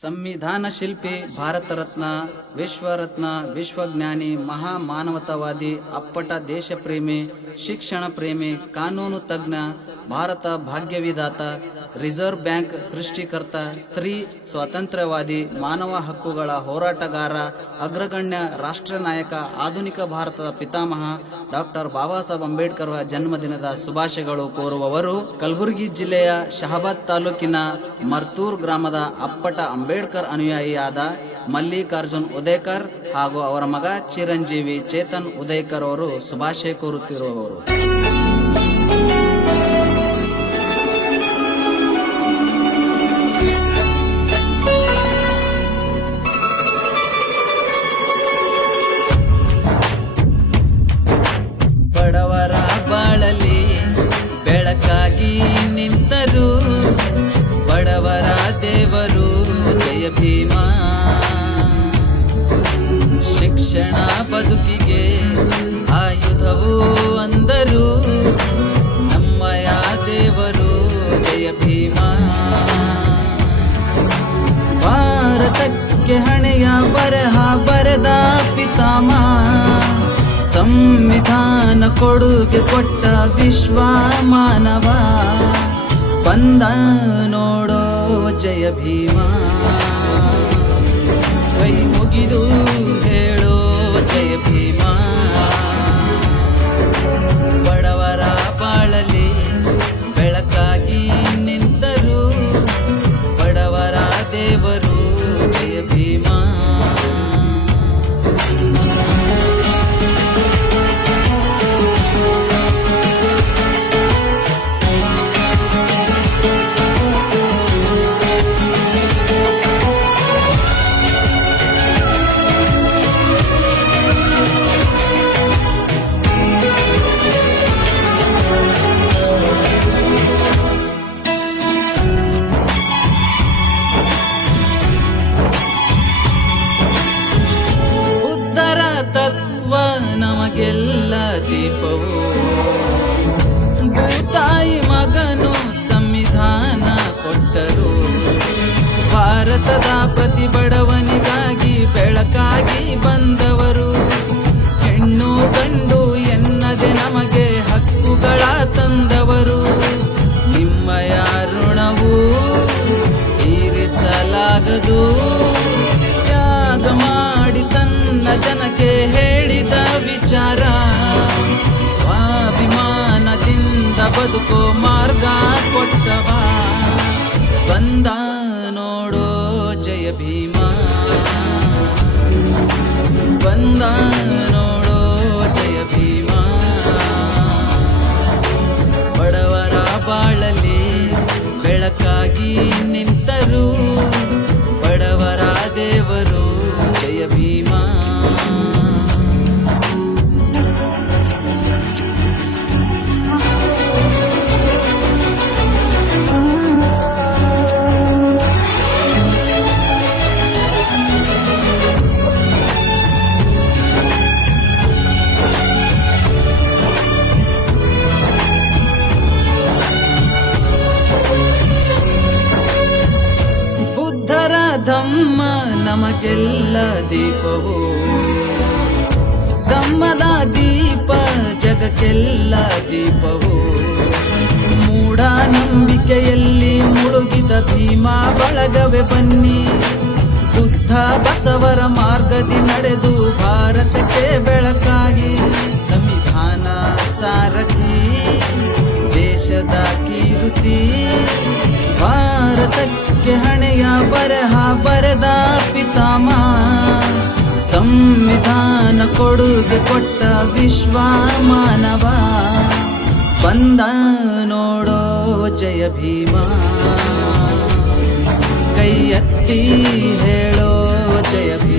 ಸಂವಿಧಾನ ಶಿಲ್ಪಿ, ಭಾರತ ರತ್ನ, ವಿಶ್ವರತ್ನ, ವಿಶ್ವಜ್ಞಾನಿ, ಮಹಾ ಮಾನವತಾವಾದಿ, ಅಪ್ಪಟ ದೇಶ ಪ್ರೇಮಿ, ಶಿಕ್ಷಣ ಪ್ರೇಮಿ, ಕಾನೂನು ತಜ್ಞ, ಭಾರತ ಭಾಗ್ಯವಿದಾತ, ರಿಸರ್ವ್ ಬ್ಯಾಂಕ್ ಸೃಷ್ಟಿಕರ್ತ, ಸ್ತ್ರೀ ಸ್ವಾತಂತ್ರ್ಯವಾದಿ, ಮಾನವ ಹಕ್ಕುಗಳ ಹೋರಾಟಗಾರ, ಅಗ್ರಗಣ್ಯ ರಾಷ್ಟ್ರ ನಾಯಕ, ಆಧುನಿಕ ಭಾರತದ ಪಿತಾಮಹ ಡಾಕ್ಟರ್ ಬಾಬಾ ಸಾಹೇಬ್ ಅಂಬೇಡ್ಕರ್ ಜನ್ಮದಿನದ ಶುಭಾಶಯಗಳು ಕೋರುವವರು ಕಲಬುರಗಿ ಜಿಲ್ಲೆಯ ಶಹಾಬಾದ್ ತಾಲೂಕಿನ ಮರ್ತೂರ್ ಗ್ರಾಮದ ಅಪ್ಪಟ ಅಂಬೇಡ್ಕರ್ ಅನುಯಾಯಿಯಾದ ಮಲ್ಲಿಕಾರ್ಜುನ್ ಉದಯಕರ್ ಹಾಗೂ ಅವರ ಮಗ ಚಿರಂಜೀವಿ ಚೇತನ್ ಉದಯಕರ್ ಅವರು ಶುಭಾಶಯ ಕೋರುತ್ತಿರುವವರು. ಬಡವರ ಬಾಳಲಿ ಬೆಳಕಾಗಿ ನಿಂತರು, ಬಡವರ ದೇವರು ಜಯ ಭೀಮ. ಶಿಕ್ಷಣ ಬದುಕಿಗೆ ಆಯುಧವು ಅಂದರು, ನಮ್ಮಯ ದೇವರು ಜಯ ಭೀಮ. ಭಾರತಕ್ಕೆ ಹಣೆಯ ಬರಹ ಬರೆದ ಪಿತಾಮಹ, ಸಂವಿಧಾನ ಕೊಡುಗೆ ಕೊಟ್ಟ ವಿಶ್ವ ಮಾನವ. ಬಂದ ನೋಡೋ ಜಯ ಭೀಮ, ಕೈ ಮುಗಿದು ಹೇಳೋ ಜಯ ಭೀಮ. ಬಡವರ ಬಾಳಲಿ ಬೆಳಕಾಗಿ ನಿಂತರು, ಬಡವರ ದೇವರು ಜಯ ಭೀಮ. ತತ್ವ ನಮಗೆಲ್ಲ ದೀಪವು, ಭೂತಾಯಿ ಮಗನು ಸಂವಿಧಾನ ಕೊಟ್ಟರು. ಭಾರತದ ಪ್ರತಿ ಬಡವನಿಗಾಗಿ ಬೆಳಕಾಗಿ ಬಂದವರು, ಹೆಣ್ಣು ಗಂಡು ಎನ್ನದೆ ನಮಗೆ ಹಕ್ಕುಗಳ ತಂದವರು. ನಿಮ್ಮಯ ಋಣವು ತೀರಿಸಲಾಗದು, ತ್ಯಾಗ ಮಾಡಿ ತನ್ನ ಜನಕ್ಕೆ ಹೇಳಿದ ವಿಚಾರ. ಸ್ವಾಭಿಮಾನದಿಂದ ಬದುಕೋ ಮಾರ್ಗ ಕೊಟ್ಟವ, ಬಂದ ನೋಡೋ ಜಯ ಭೀಮ. ಬಂದ ನೋಡೋ ಜಯ ಭೀಮ. ಬಡವರ ಬಾಳಲಿ ಬೆಳಕಾಗಿ ನಿಂತರು, ಬಡವರ ದೇವರು ಜಯ ಭೀಮ. ಬುದ್ಧರ ಧಮ್ಮ ನಮಗೆಲ್ಲ ದೀಪವು, ಧಮ್ಮದ ದೀಪ ಜಗಕ್ಕೆಲ್ಲ ದೀಪವು. ಮೂಢನಂಬಿಕೆಯಲ್ಲಿ ಮುಳುಗಿದ ಭೀಮ ಬಳಗವೇ ಬನ್ನಿ, ಬುದ್ಧ ಬಸವರ ಮಾರ್ಗದಿ ನಡೆದು ಭಾರತಕ್ಕೆ ಬೆಳಕಾಗಿ. ಸಂವಿಧಾನ ಸಾರಥಿ, ದೇಶದ ಕೀರ್ತಿ, ಭಾರತಕ್ಕೆ ಹಣೆಯ ಬರಹ ಬರೆದ ಪಿತಾಮಹ. ಸಂವಿಧಾನ ಕೊಡುಗೆ ಕೊಟ್ಟ ವಿಶ್ವ ಮಾನವ. ಬಂದ ನೋಡೋ ಜಯ ಭೀಮ, ಕೈ ಎತ್ತಿ ಹೇಳೋ ಜಯ ಭೀಮ.